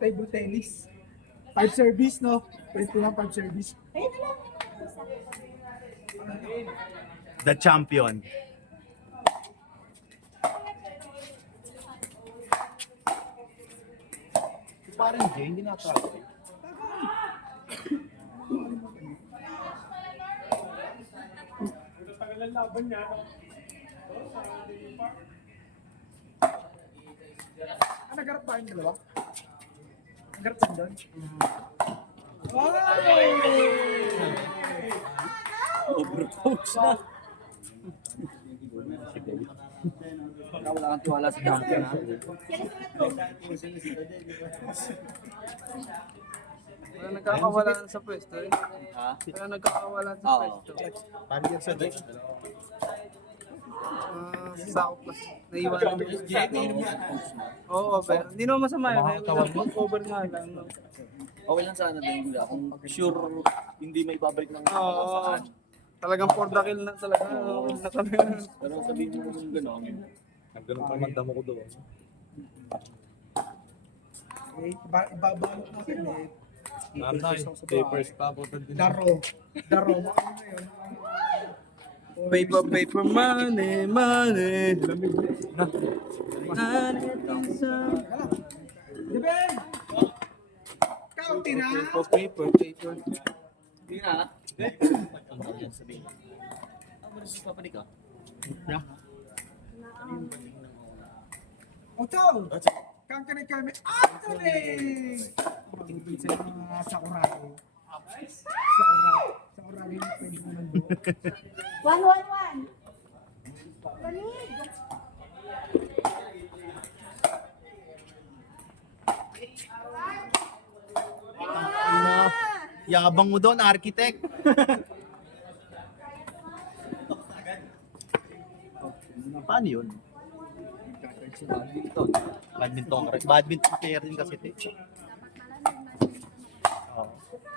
Table tennis. 5 service, no? 21 5 service. The champion. Parang Jay, hindi nakakawin. Tagalan laban niya. Nagarap ba yung dalawa? Nagarap ba doon? Overcoach na. Wala kang tiwala sa Duncan, ha? Wala nagkakawalaan sa pwesto eh. Ha? Wala nagkakawalaan sa Oo. pwesto. Paano yan sa Jay? Sakop pa. Naiwan mo. Oo, pero hindi naman masama yun. Cover nga lang. No? Okay lang sana din nila kung sure hindi may babalik ng Oo. Talagang for the kill na talaga. Pero sabihin mo naman gano'n. Ganun pa man damo ko doon. Eh, ibabalot natin eh. Papers pa po. Daro. Daro. Ano na yun? Paper, money, money. Dibeng! Kaunti na! Paper. Hindi na. Ano yan sabihin? Ano ba sa papanik ka? Ocho! Kang kami Anthony! Magbibig sa mga sakurado. Sakurado yung pwede mo nando. 1-1-1. Banig. Yabang mo doon, architect. Paano yun? Badminton player din kasi ito. Oh.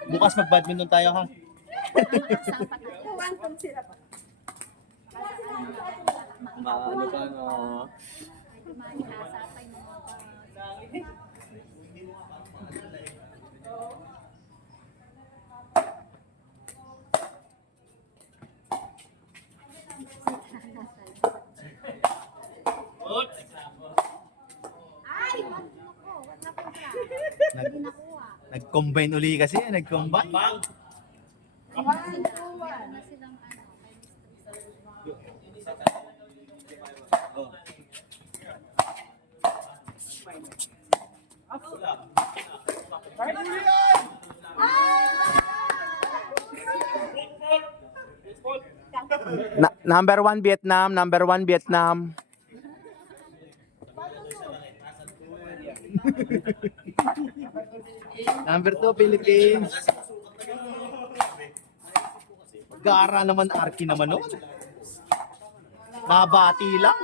Bukas mag-badminton tayo ha. Kuwantong sila pa. Maano ka, no? Mahihasapay mo mga ay, wag na po siya. Hindi nakuha. Nag-combine uli kasi, nag-combine. Wala na silang ano, Number 1 Vietnam, number 1 Vietnam. Number 2 Philippines. Gara naman, Arky naman noon. Nabati lang.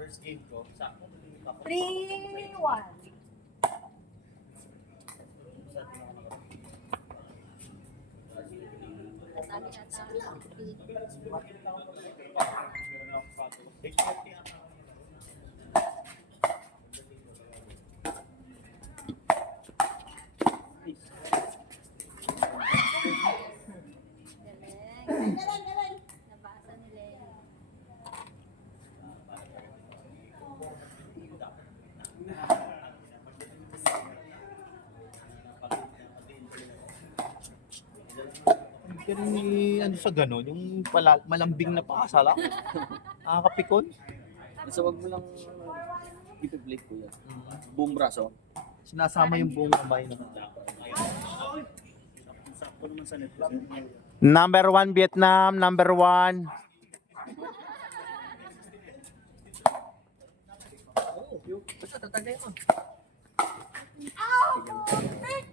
First game ko, sakto 3-1. Nabasa nila yun. Pero ano sa ganon, yung malambing na pakasala. Nakakapikon. So wag mo lang ipi-plate ko yan. Buong braso. Sinasama yung buong kamay na. Number 1 Vietnam, number 1. Basta tatagay mo.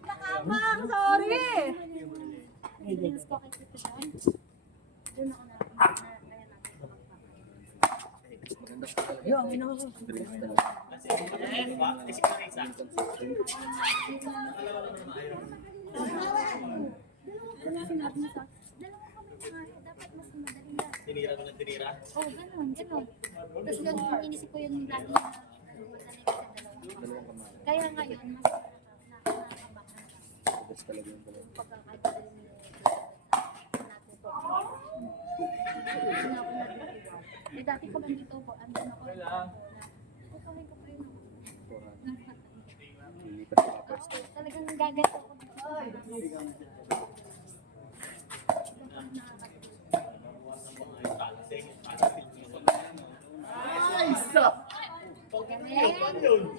Nakabang, sorry! Feelings ko kay Tito Sean. Doon ako na. Wala sinabi mo sa dalawa kami nga, dapat mas madali yan. Tinira mo ng tinira. Oh, ganun. Tapos yun, inisip ko yung lagi na madali ka sa dalawa. Kaya ngayon, mas nakakabak na pagkakadali ni natin po. Hindi na ako nagtitiwa. Eh, dati ko nandito po, andun ako. Kukuhin ko pa rin ako. Talagang gaganto ko.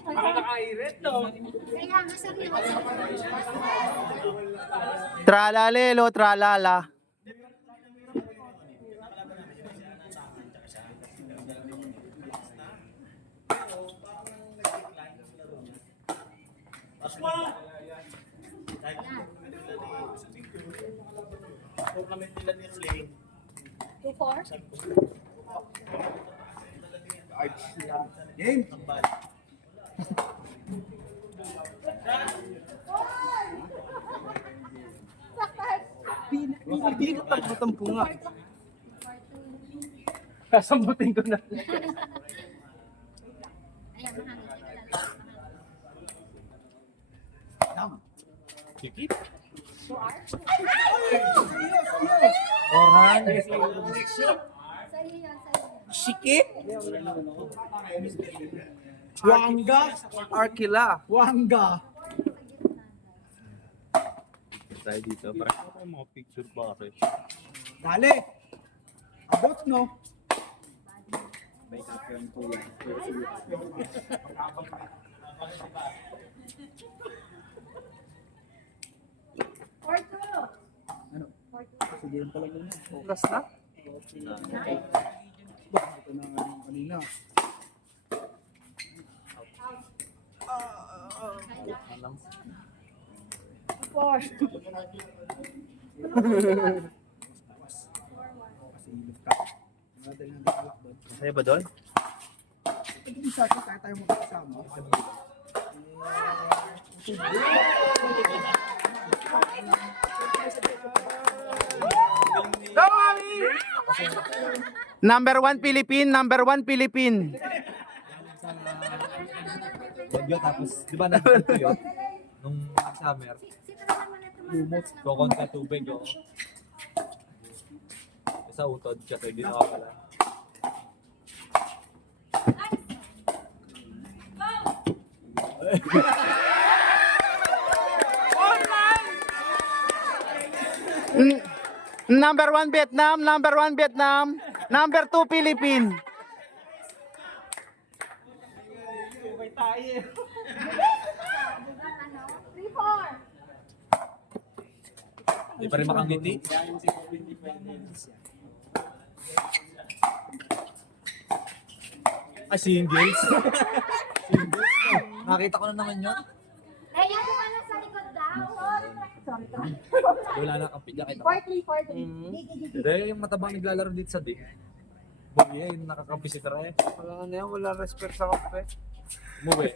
Nakakairit, no? Kaya nga seryoso. Tralalelo, tralala. Tournament nila ni Rulay. 2-4? Game. Hindi ka tagbutang punga. Kasambutin ko na. Ayan, mahangin. Kikit. 2 hours? Oran. Sa iyo yan, sa iyo. Sikip. Wangga. Arkila. Wangga. Tayo dito. Parang ako mga picture ba kasi. Dali. Abot, no? Oras na? Ito na nga yung kanina. Pasilip ka. Madali na nakalak doon. Masaya ba doon? Pag hindi sa akin, kaya tayo magkasama. Number 1 Philippine, number 1 Philippine. Bagyo, tapos, di ba nandito yun? Nung summer, Sino na naman ito mga kokon ka tubig, oh. Sa utod, kasi di nakakala. Number 1 Vietnam, number 1 Vietnam, number 2 Philippine. Di pa rin makangiti. Ah, singles. Singles. Nakita ko na naman yun. Eh, yung mga nasa likod daw. Sorry. Wala na kang pidya kita. Partly. Hindi, yung matabang naglalaro dito sa dik. Boy, yung nakakabisitar eh. Wala na yan, wala respect sa kape. Umuwi,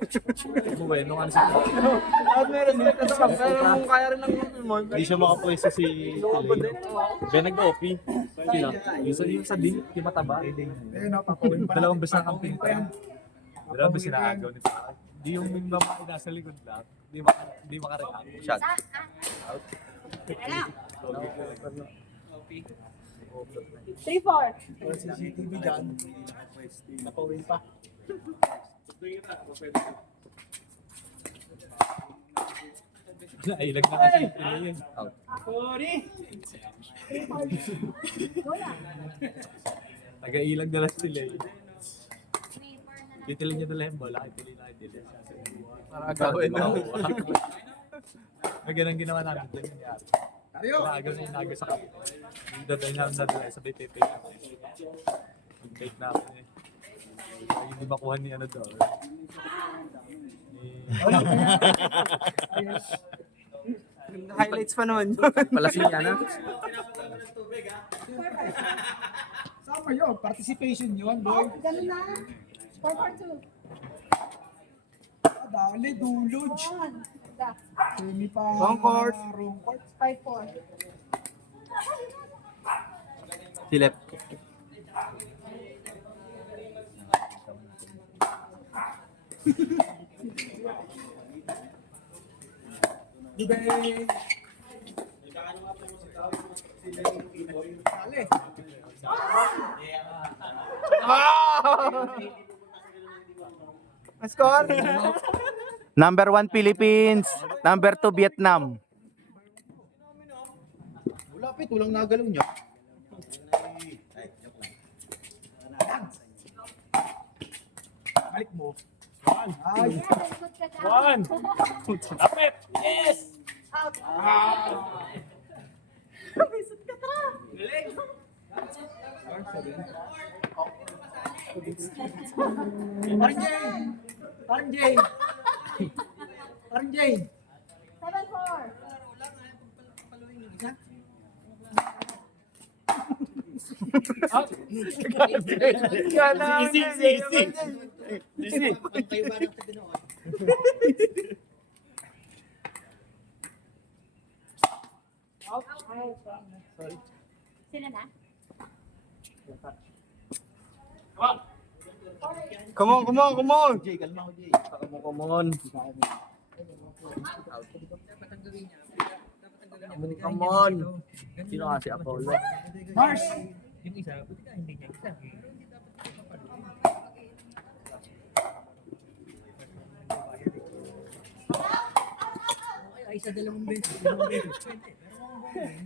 nung ano sa At meron din ka sa kape, kaya kaya rin ng mo. Hindi siya makapwesto si Tilly. Ben nag-OP. Sila. Yung sa dik, yung mataba. Ayun, napapawin pa. Dalawang beses na camping pa yan. Dalawang beses na agaw nito. Di yung babae nasa likod lang. Di makareact. Shot. Out. 3-4. Wala CCTV dyan. Napawin pa. Nailag na kasi yung pila yun. Out. Taga-ilag na lang sila eh. Titilin niya na lang yung bola. Titilin na titilin. Para agawin na. Ganun ginawa namin. Ito yung nangyari. Tayo! Inaagaw na inaagaw sa kapit. Yung daday namin nadala. Sabay pepe namin. Mag-take namin eh. Ay, hindi makuha ni ano daw. Highlights pa naman yun. Pala siya na. Sama yun. Participation yun, boy. Ganun na. 4-4-2. Dali, dulog. Ganda. Semi pa. Wrong court. Wrong court. 5-4. Silip. Dali. Dali. Score? Number 1 Philippines, number 2 Vietnam. Wala, Pit. Walang nagalaw niya. Balik mo. Ay, good ka dyan. 1. Lapit. Yes. Out. Parang Jay. Parang Jay. Parang Jay. 7-4. Easy, easy, easy. Sila na? Come on, come on, come on! Jay, kalma ko, Jay. Come on. Come on. Sino kasi Apollo? Mars.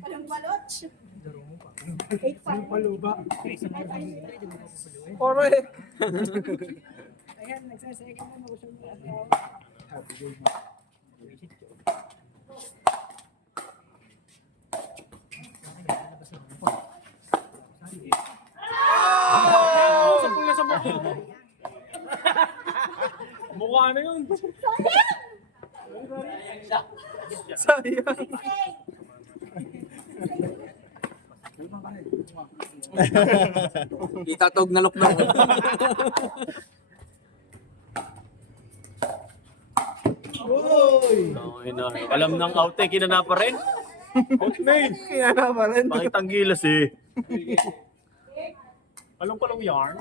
Walang balot. 8-5. Paluba. Correct. Ayan, nagsasecond na motion mo. Sampul na sa mukha. Mukha na yun. Sayang. Itatog na lokno. Alam ng out eh, kinana pa rin. Kaya na pa rin. Bakit ang gilas eh? Alam ko lang yarn.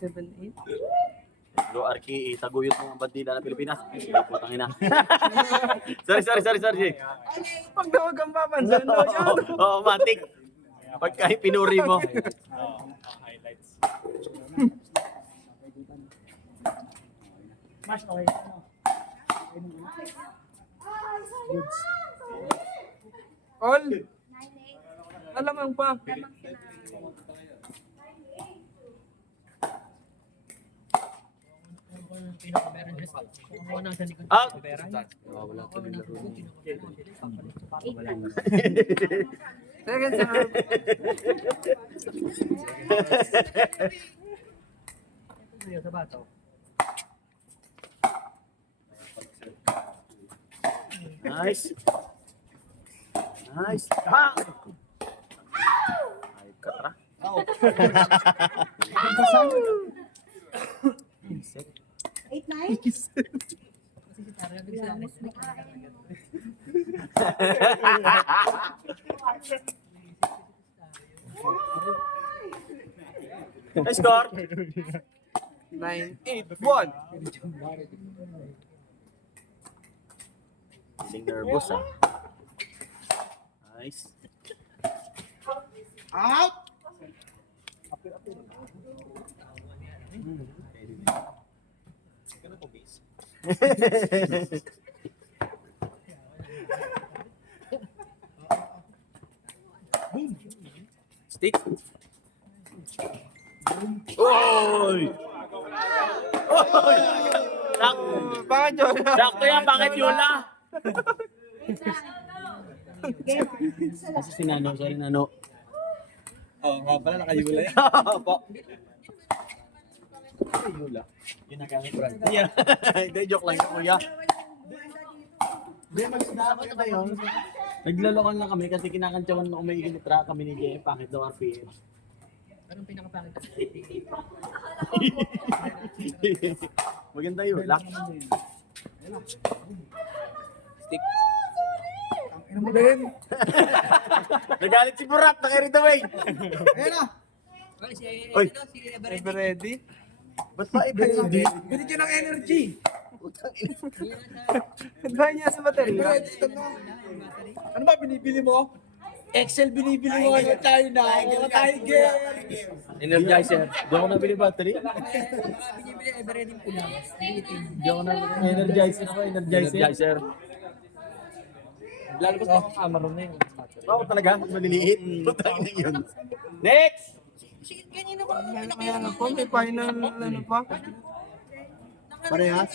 7-8. Bro, Arki, itaguyot mga bandila ng Pilipinas. Putang ina. Sorry, Jay. Pag nawag kang papansin, no? Oo, matik. Pagka pinuri mo. Highlights. Mars, okay. All. 9-8. Alamang pa. Lamang sila. Ah! Wala pa din laro. 8-9. Second serve. Nice. Nice. Ha! Ay, katra. 8-9? Lamos na kain. Nice score. 9-8-1. Feeling nervous ah. Nice. Out! Stick. Oy! Oy! Bakit yun? Sakto yan, bakit yun la? Game. Kasi si Nano, sorry Nano. Oo, nga pala nakayula yan. Po. Yula. Yun na gamit brand. Yeah. Hindi, joke lang yun, kuya. Hindi, magsadama na tayo. Naglalokan lang kami kasi kinakantsawan na umaigin ni Tra kami ni JM. Bakit daw RPM? Anong pinakapangit? Maganda yun. Lock. Ina mo din. Nagalit si Burak. Nag-read away. Ayan na. Ay, Oy. si Everett. Ever ready? Ba't ba iba hindi? Binigyan ng energy. Bahay niya sa baterya. Ano ba binibili mo? Excel binibili mo ngayon China. Mga Tiger. Energizer. Di ako nabili battery. Binibili Everett yung pula. Di ako nabili. Energizer ako. Energizer. Lalabas na akong camera na yun. Oo talaga. Maliliit. Putang na yun. Next! Kanina ko Ano pa? May final ano pa? Parehas.